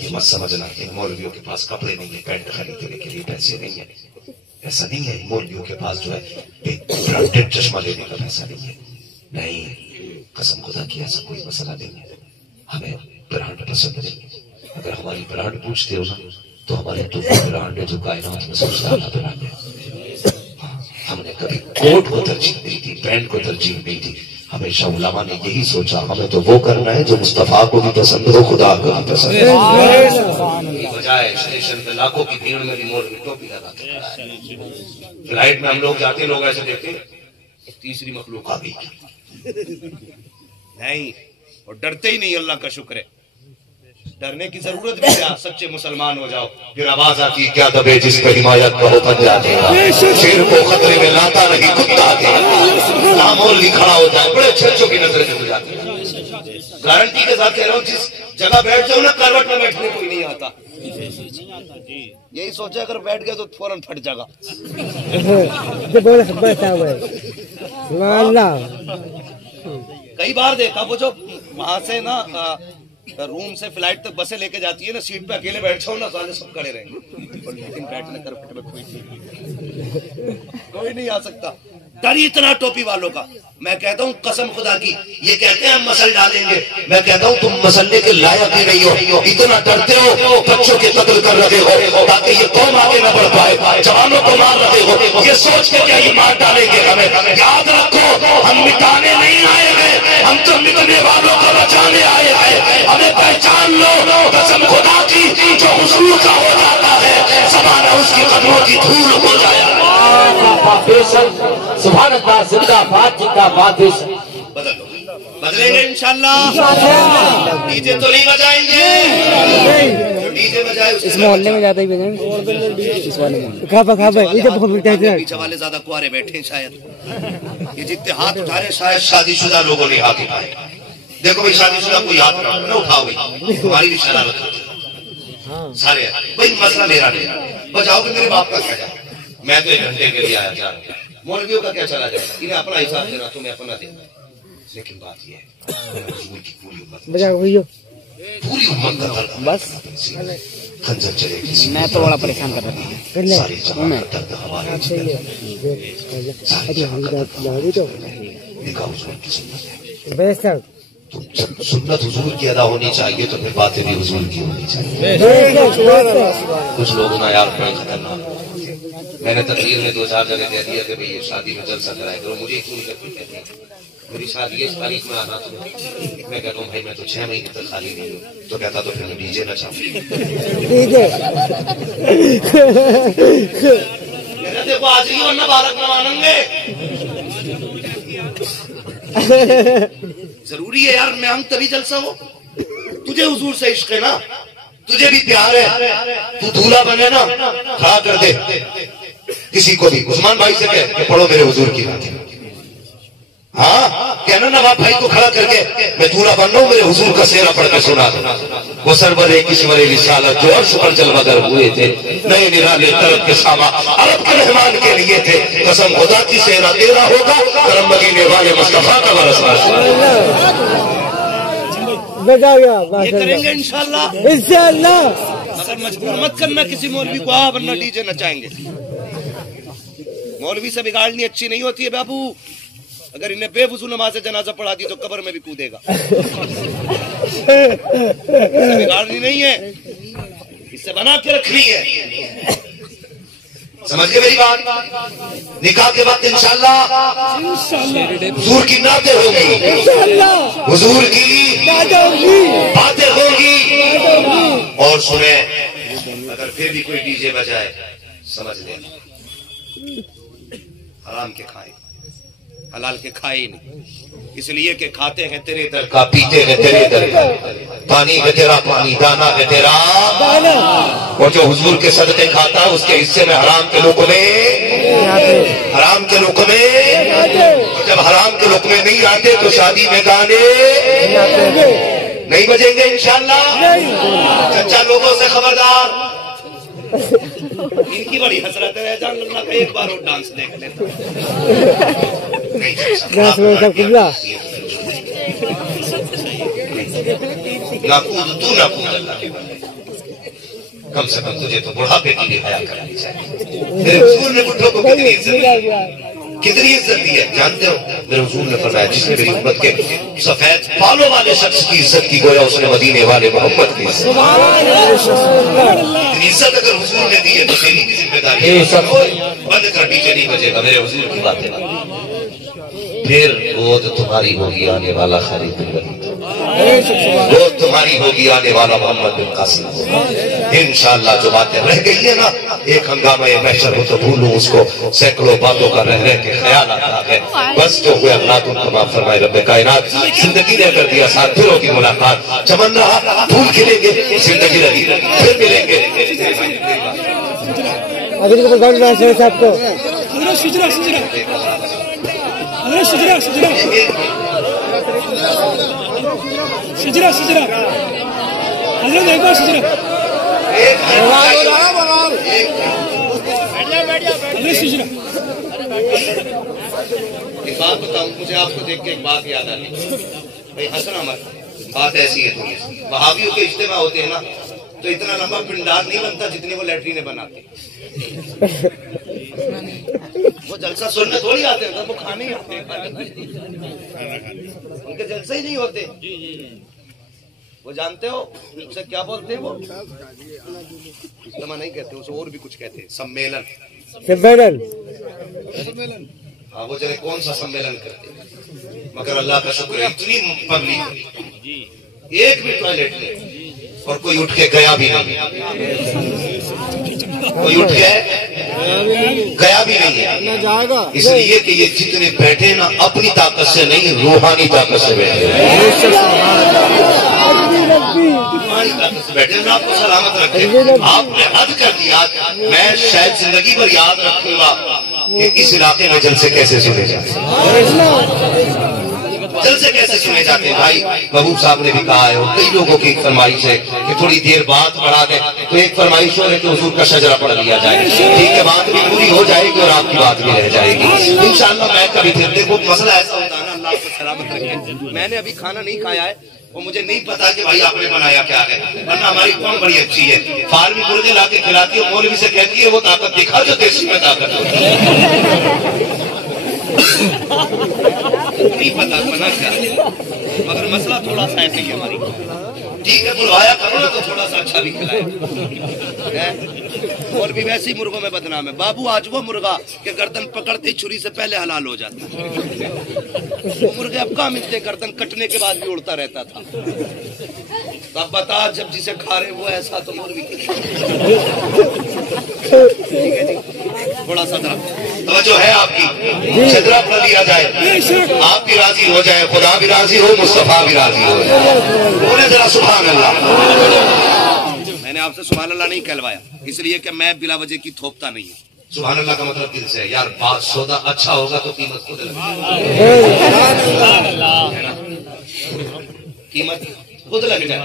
یہ مت سمجھنا کہ مولویوں کے پاس کپڑے نہیں ہیں, پینٹ خریدنے کے لیے پیسے نہیں ہیں. ایسا نہیں ہے. مولویوں کے پاس جو ہے برانڈیڈ چشمہ لینے کا پیسہ نہیں ہے. نہیں، قسم خدا کی ایسا کوئی مسئلہ نہیں ہے، ہمیں برانڈ پسند نہیں، اگر ہماری برانڈ پوچھتے ہو نا تو ہماری تو وہ برانڈ ہے جو کائنات میں سب سے اعلیٰ برانڈ ہے۔ ہم نے کبھی کوٹ کو ترجیح نہیں دی، برانڈ کو ترجیح نہیں دی، ہمیشہ علماء نے یہی سوچا ہمیں تو وہ کرنا ہے جو مصطفیٰ کو بھی پسند ہو، خدا کو بھی پسند ہو، بجائے اسٹیشن پہ لاکھوں کی بھیڑ میں ریموٹ میں ٹوپی لگا کے کھڑا ہے۔ فلائٹ میں ہم لوگ جاتے ہیں، لوگ ایسے دیکھتے ہیں تیسری مخلوق آ گئی نہیں، اور ڈرتے ہی نہیں، اللہ کا شکر ہے، ڈرنے کی ضرورت بھی کیا، سچے مسلمان ہو جاؤ۔ پھر آواز آتی ہے کیا دبے جس پہ حمایت کہو بن جاتے ہیں، شیر کو خطرے میں لاتا نہیں کتا دے، نامول کھڑا ہو جائے، بڑے اچھے اچھوں کی نظر سے ہو جاتے ہیں۔ گارنٹی کے ساتھ کہہ رہا ہوں، جس جگہ بیٹھ جاؤ نا کروٹ میں بیٹھنے کوئی نہیں آتا، یہی سوچا اگر بیٹھ گیا تو فوراً پھٹ جائے گا۔ کئی بار دیکھا وہ جو وہاں سے نا روم سے فلائٹ تک بسیں لے کے جاتی ہے نا، سیٹ پہ اکیلے بیٹھ جاؤ نا سارے سب کھڑے رہیں گے، لیکن بیٹھنے کروٹ میں کوئی نہیں آ سکتا۔ ڈر اتنا ٹوپی والوں کا، میں کہتا ہوں قسم خدا کی، یہ کہتے ہیں ہم مسل ڈالیں گے، میں کہتا ہوں تم مسلنے کے لائق ہی نہیں ہو، اتنا ڈرتے ہو، بچوں کے قتل کر رہے ہو تاکہ یہ قوم آگے نہ بڑھ پائے، جوانوں کو مار رہے ہو، یہ سوچ کے کیا یہ مار ڈالیں گے ہمیں؟ یاد رکھو ہم مٹانے نہیں آئے ہیں، ہم تو مٹنے والوں کو بچانے آئے ہیں، ہمیں پہچان لو، قسم خدا کی جو حضور کا ہو جاتا ہے زمانہ اس کی قدموں کی دھول ہو جایا۔ سبحان اللہ، زندہ باد زندہ باد۔ بدلیں گے انشاءاللہ، ڈی جے تو نہیں بجائیں گے، ڈی جے بجائے اس محلے میں جاتا ہی بجائیں گے، اس والے میں پیچھے والے زیادہ کوارے بیٹھے ہیں شاید، یہ جتنے ہاتھ اٹھا رہے شاید شادی شدہ لوگوں نے ہاتھ اٹھائے۔ دیکھو بھائی شادی شدہ کوئی ہاتھ نہ اٹھاؤ بھائی، ہماری بھی شرارت ہوتی سارے بھائی، مسئلہ میرا نہیں، بجاؤ کہ میرے باپ کا کیا جائے، میں تو 1 گھنٹے کے لیے آیا جا رہا ہوں، مولویوں کا کیا چلا جائے گا، انہیں اپنا حساب دینا تمہیں اپنا دینا، لیکن بات یہ ہے حضور کی پوری امت کا درد بس خنجر چلے گی، میں تو بڑا پریشان کر رہا تھا، ساری جہاں کا درد ہمارے نکاح حضور کی سنت ہے، تو سنت حضور کی ادا ہونی چاہیے تو پھر باتیں بھی حضور کی ہونی چاہیے۔ کچھ لوگوں نے یار بڑا خطرناک، میں نے تقریر میں 2-4 جگہ کہہ دیا کہ بھئی یہ شادی میں جلسہ کرائے کرو، مجھے کیوں نہیں کہتے ہیں میری شادی اس تاریخ میں آنا تمہیں، میں کہتا ہوں بھائی میں تو 6 مہینے تک خالی نہیں ہوں، تو کہتا تو پھر میں ڈی جے نہ چاہوں، دیکھو آج ہی ورنہ بارک نہ مانیں گے، ضروری ہے یار میں ہم تبھی جلسہ ہو، تجھے حضور سے عشق ہے نا، تجھے بھی پیار ہے، تو دھولا بنے نا، کھڑا کر دے کسی کو بھی، عثمان بھائی سے کہہ کہ پڑھو میرے حضور کی بات، ہاں کہنا نواب بھائی کو کھڑا کر کے میں دھولا بن رہا ہوں، میرے حضور کا سیرہ پڑھ کر سنا دو، وہ سرور کشور رسالت جو عرش پر جلوہ گر ہوئے تھے، نئے نرالے طرف کے ساما عرب کے مہمان کے لیے تھے، قسم خدا کی سیرہ تیرا ہوگا، کرم مدینے والے مصطفیٰ کا برسنا، یہ کریں گے انشاءاللہ، مگر مجبور مت کرنا کسی مولوی کو، ورنہ ڈی جے نچائیں گے، مولوی سے بگاڑنی اچھی نہیں ہوتی ہے بابو، اگر انہیں بے وضو نماز جنازہ پڑھا دی تو قبر میں بھی کودے گا، اسے بگاڑنی نہیں ہے، اسے بنا کے رکھنی ہے، سمجھ کے میری بات؟ نکاح کے وقت انشاءاللہ حضور کی نعتیں ہوگی، حضور کی باتیں ہوگی، اور سنیں اگر پھر بھی کوئی ڈی جے بجائے سمجھ لینا حرام کے کھائے، حلال کے کھائے ہی نہیں، اس لیے کہ کھاتے ہیں تیرے در کا، پیتے ہیں تیرے در کا، پانی ہے تیرا پانی، دانا ہے تیرا دانا، اور جو حضور کے صدقے کھاتا اس کے حصے میں حرام کے لقمے، حرام کے لقمے، اور جب حرام کے لقمے نہیں آتے تو شادی میں گانے نہیں بجیں گے انشاءاللہ، چچا لوگوں سے خبردار، ان کی بڑی حسرت ہے جان اللہ کا ایک بار اور ڈانس دیکھ لیتا، ناقود تو ناقود اللہ کے بندے، کم سے کم تجھے تو بڑھاپے کی بھی حیا کرنی چاہیے، میرے حضور نے بڈھوں کو کتنی عزت دی، کتنی عزت دی ہے جانتے ہو؟ میرے حضور نے فرمایا جس نے میری امت کے سفید بالوں والے شخص کی عزت کی گویا اس نے مدینے والے محمد کی عزت. عزت اگر حضور نے دی ہے تو تیری بھی ذمہ داری ہے. بند کر ڈی جے نہیں بجے گا، میرے حضور کی باتیں. پھر وہ تو تمہاری ہوگی آنے والا خالد بن ولید، وہ تمہاری ہوگی آنے والا محمد بن قاسم. انشاءاللہ جو باتیں رہ گئی ہیں نا، ایک ہنگامہ محشر ہو تو بھولوں اس کو، سینکڑوں باتوں کا رہ رہ کے خیال آتا ہے. بس جو ہوئے اللہ تم کو معاف فرمائے رب کائنات. زندگی نے کر دیا ساتھ پھروں کی ملاقات، چمن رہا پھول کھلیں گے، زندگی رہی پھر ملیں گے. ابھی کو بتا دیں شیخ صاحب کو سجرا حضرت ایک بار سجرا ایک بات بتاؤں، مجھے آپ کو دیکھ کے ایک بات یاد آ گئی. بھائی ہنسنا مت، بات ایسی ہے تھوڑی سی. وہابیوں کے اجتماع ہوتے ہیں نا تو اتنا لمبا پنڈال نہیں بنتا جتنے وہ لیٹرینیں بناتے. وہ جلسہ سننے تھوڑی آتے ہیں، وہ کھانے ہی آتے ہیں. ان کے جلسے ہی نہیں ہوتے. وہ جانتے ہو اسے کیا بولتے ہیں؟ وہ اجتماع نہیں کہتے، اسے اور بھی کچھ کہتے ہیں، سمیلن. ہاں وہ چلے کون سا سمیلن کرتے ہیں، مگر اللہ کا شکر ہے اتنی پبلک ایک بھی ٹوائلٹ نہیں اور کوئی اٹھ کے گیا بھی نہیں. کوئی اٹھ کے گیا بھی نہیں ہے، اس لیے کہ یہ جتنے بیٹھے نا اپنی طاقت سے نہیں، روحانی طاقت سے بیٹھے. بیٹھے نا آپ کو سلامت رکھے. آپ نے حد کر دیا. میں شاید زندگی بھر یاد رکھوں گا کہ اس علاقے میں جلسے کیسے سنے جاتے ہیں، جلسے کیسے سنے جاتے ہیں. بھائی محبوب صاحب نے بھی کہا ہے، اور کئی لوگوں کی ایک فرمائش ہے کہ تھوڑی دیر بات بڑھا دیں، تو ایک فرمائش ہو ہے کہ حضور کا شجرہ پڑھ لیا جائے. ٹھیک ہے، بات بھی پوری ہو جائے گی اور آپ کی بات بھی رہ جائے گی انشاءاللہ. میں کبھی پھر دیکھو مسئلہ ایسا ہوتا ہے نا، اللہ کو سلامت رکھے. میں نے ابھی کھانا نہیں کھایا ہے، وہ مجھے نہیں پتا کہ بھائی آپ نے بنایا کیا ہے، ورنہ ہماری قوم بڑی اچھی ہے. فارمی مرغے لا کے کھلاتی ہے، مولوی سے کہتی ہے وہ طاقت دکھا جو دیسی میں طاقت ہوتی ہے. نہیں پتا بنا کیا، مگر مسئلہ تھوڑا سا ایسے ہی ہماری. ٹھیک ہے، بلوایا کرو تو تھوڑا سا اچھا بھی کھلائے. اور بھی ویسے ہی مرغوں میں بدنام ہے. بابو آج وہ مرغا کہ گردن پکڑتے چھری سے پہلے حلال ہو جاتا. وہ مرغے اب کہاں ملتے، گردن کٹنے کے بعد بھی اڑتا رہتا تھا. تو اب بتا جب جسے کھا رہے وہ ایسا تو مولوی تھوڑا سا توجہ ہے آپ کی. شجرہ پڑھ لیا جائے، آپ بھی راضی ہو جائے، خدا بھی راضی ہو، مصطفیٰ بھی راضی ہو جائے. بولے ذرا سبحان اللہ. میں نے آپ سے سبحان اللہ نہیں کہلوایا اس لیے کہ میں بلا وجہ کی تھوپتا نہیں ہوں. سبحان اللہ کا مطلب دل سے ہے. یار بات سودا اچھا ہوگا تو قیمت خود لگے، قیمت خود لگ جائے.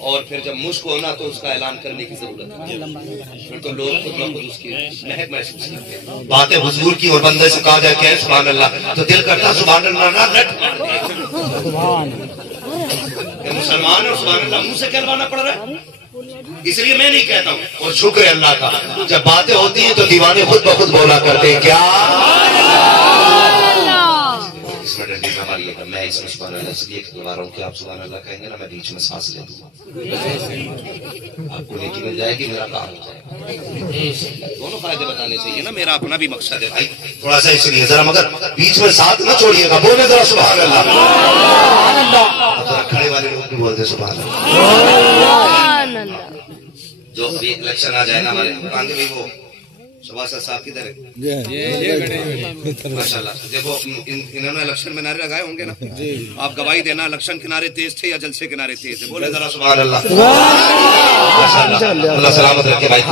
اور پھر جب مشک ہونا تو اس کا اعلان کرنے کی ضرورت ہے، پھر تو لوگ خود بخود اس کی مہک محسوس کرتے ہیں. باتیں حضور کی اور بندے سے کہا جائے کہ سبحان اللہ تو دل کرتا سبحان اللہ نہ رٹ مسلمان اور سبحان اللہ منہ سے کہلوانا پڑ رہا ہے. اس لیے میں نہیں کہتا ہوں. اور شکر ہے اللہ کا، جب باتیں ہوتی ہیں تو دیوانے خود بخود بولا کرتے ہیں کیا اس میں ڈنڈی ہماری ہے. میں اس میں سبحان اللہ اس لیے کہلوا رہا ہوں کہ آپ سبحان اللہ کہیں گے نا، میں بیچ میں سانس لے دوں گا، آپ کو نیکی مل جائے گی، میرا کام ہو جائے گا. دونوں فائدے بتانے چاہیے نا، میرا اپنا بھی مقصد ہے بھائی تھوڑا سا اس لیے ذرا، مگر بیچ میں ساتھ نہ چھوڑیے گا. بولے ذرا سبحان اللہ. ذرا کھڑے والے لوگ بھی بولتے سبحان اللہ. جو ابھی الیکشن آ جائے نا ہمارے دکان کے، وہ شباسر صاحب کدھر ہے ماشاء اللہ. دیکھو انہوں نے الیکشن میں نعرے لگائے ہوں گے نا، آپ گواہی دینا الیکشن کے نعرے تیز تھے یا جلسے کے نعرے تیز تھے. بولے ذرا سبحان اللہ. اللہ سلامت رکھے بھائی.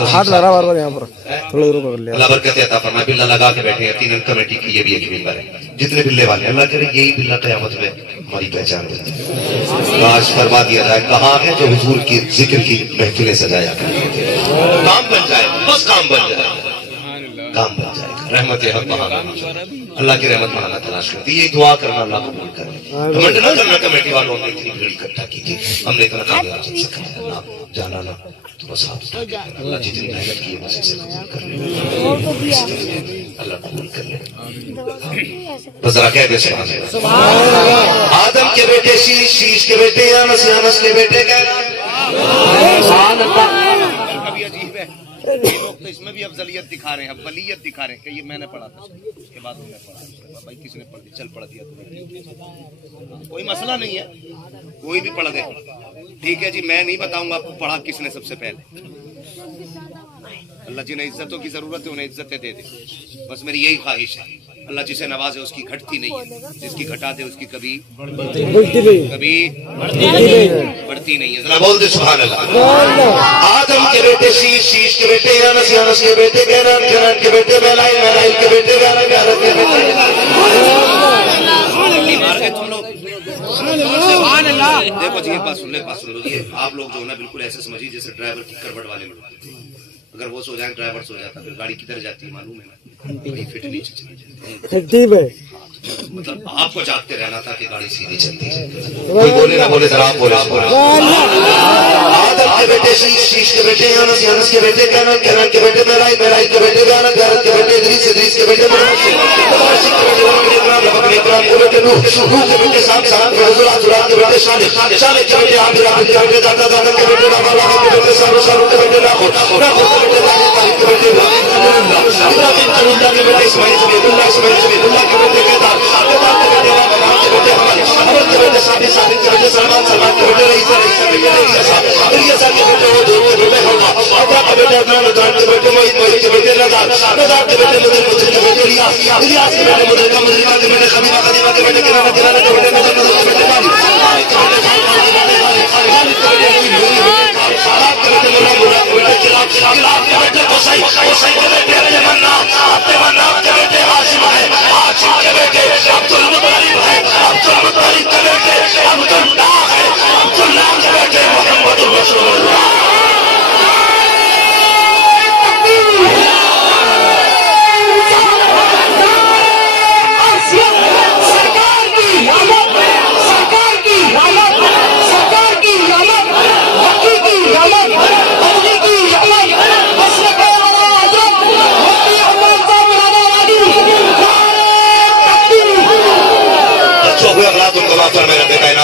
اللہ برکت عطا فرمائے. بلّا لگا کے بیٹھے ہیں 3 کمیٹی کی، یہ بھی ایک ممبر ہے. جتنے بلے والے اللہ کرے یہی بلّا قیامت میں ہماری پہچان ہو جائے. کاش فرما دیا جائے کہاں ہے جو حضور کی ذکر کی محفلیں سجایا کرتے، کام بن جائے، بس کام بن جائے، کام بن جائے. رحمت حق بہانا، اللہ کی رحمت بہانا تلاش کرتی. یہ دعا کرنا اللہ قبول کرے. کمنٹ نہ کرنا کمیٹی والوں نے اتنی بھیڑ اکٹھا کی تھی، ہم نے اتنا کامیاب سے سکھایا. اللہ جانا نا تو بس آپ اللہ جتنی محنت کی ہے بس اسے قبول کر لے، اللہ قبول کر لے. بس ذرا کہہ دے سبحان اللہ. آدم کے بیٹے شیش، شیش کے بیٹے انس، انس کے بیٹے کبھی عجیب ہے لوگ تو اس میں بھی افضلیت دکھا رہے ہیں، افضلیت دکھا رہے ہیں کہ یہ میں نے پڑھا تھا، اس کے بعد میں پڑھا. بھائی کسی نے پڑھ دیا، چل پڑھ دیا تو کوئی مسئلہ نہیں ہے، کوئی بھی پڑھ دے. ٹھیک ہے جی، میں نہیں بتاؤں گا آپ کو پڑھا کس نے سب سے پہلے. اللہ جنہیں عزتوں کی ضرورت ہے انہیں عزتیں دے دے، بس میری یہی خواہش ہے. اللہ جسے نوازے اس کی گھٹتی نہیں ہے، جس کی گھٹا دے اس کی کبھی بڑھتی نہیں ہے. ذرا بول دے سبحان اللہ. آدم کے بیٹے شیش، شیش کے بیٹے انس، انس کے بیٹے کینان، کینان کے بیٹے میلائیل، میلائیل کے بیٹے غیرت، غیرت کے بیٹے مار گئے تم لوگ. دیکھو جی بات سن لے، بات سن لو. یہ آپ لوگ جو ہے نا بالکل ایسے سمجھیے جیسے ڈرائیور کی کروٹ والے لوگ، اگر وہ سو جائیں ڈرائیور سو جاتا، پھر گاڑی کدھر جاتی ہے معلوم ہے نا، فٹ نیچے چلی جاتی. مطلب آپ کو جاگتے رہنا تھا کہ گاڑی سیدھی چلتی ہے. کوئی بولے نہ بولے ذرا آپ بولے. آدم کے بیٹے شیش، شیش کے بیٹے انس، انس کے بیٹے کینان، کینان کے بیٹے میلائیل، میلائیل کے بیٹے غیرت، غیرت کے بیٹے ادریس، ادریس کے بیٹے مناشق، مناشق کے بیٹے اکرام، اکرام کے بیٹے نوح، نوح کے بیٹے سام، سام کے بیٹے زرع، زرع کے بیٹے صالح، صالح کے بیٹے عابد، عابد کے بیٹے دادا، دادا کے بیٹے رابع، رابع کے بیٹے سارو، سارو کے بیٹے ناخور، ناخور کے بیٹے طاہر، طاہر کے بیٹے ابراہیم، ابراہیم خلیل اللہ کے بیٹے اسماعیل، سبیل اللہ، اسماعیل سبیل اللہ کے بیٹے کیدار، کیدار کے بیٹے رام، رام کے بیٹے حمل، حمل کے بیٹے ثابت، ثابت کے بیٹے سلمان، سلمان کے بیٹے رئیس، رئیس کے بیٹے الیاسا، الیاسا کے بیٹے عود، عود کے بیٹے حوا، حوا کے بیٹے عدنان، عدنان کے بیٹے معید، معید کے بیٹے نزار، نزار کے بیٹے مدر، مدر کے بیٹے الیاس، الیاس کے بیٹے مدرکہ، مدرکہ کے بیٹے خمیمہ، خمیمہ کے بیٹے کنانہ، کنانہ کے بیٹے نظر، نظر کے بیٹے مالک، مالک کے بیٹے خالد کے بیٹے نوری، نوری خالد کے بیٹے ملا، ملا کے بیٹے چراغ، چراغ کے بیٹے قصی، قصی کے بیٹے عبد المنان، عبد المنان کے بیٹے ہاشم ہے، ہاشم کے بیٹے عبد المطلب ہے، عبد المطلب کے بیٹے عبد اللہ ہے، عبد اللہ کے بیٹے محمد رسول اللہ.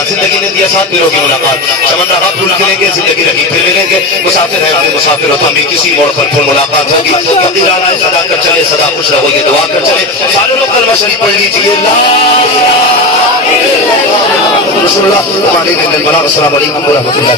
زندگی نے دیا ساتھ پیروں کی ملاقات، سمندر ہاتھ بھول کریں گے، زندگی رہی پھر ملیں گے. مسافر ہیں اپنے مسافر اور ہمیں کسی موڑ پر پھر ملاقات ہوگی. فقیرانہ صدا کر چلے، صدا خوش رہو، یہ دعا کر چلے. سارے لوگ کلمہ شریف پڑھ لیجیے. لا الہ الا اللہ رسول اللہ. السلام علیکم ورحمۃ اللہ.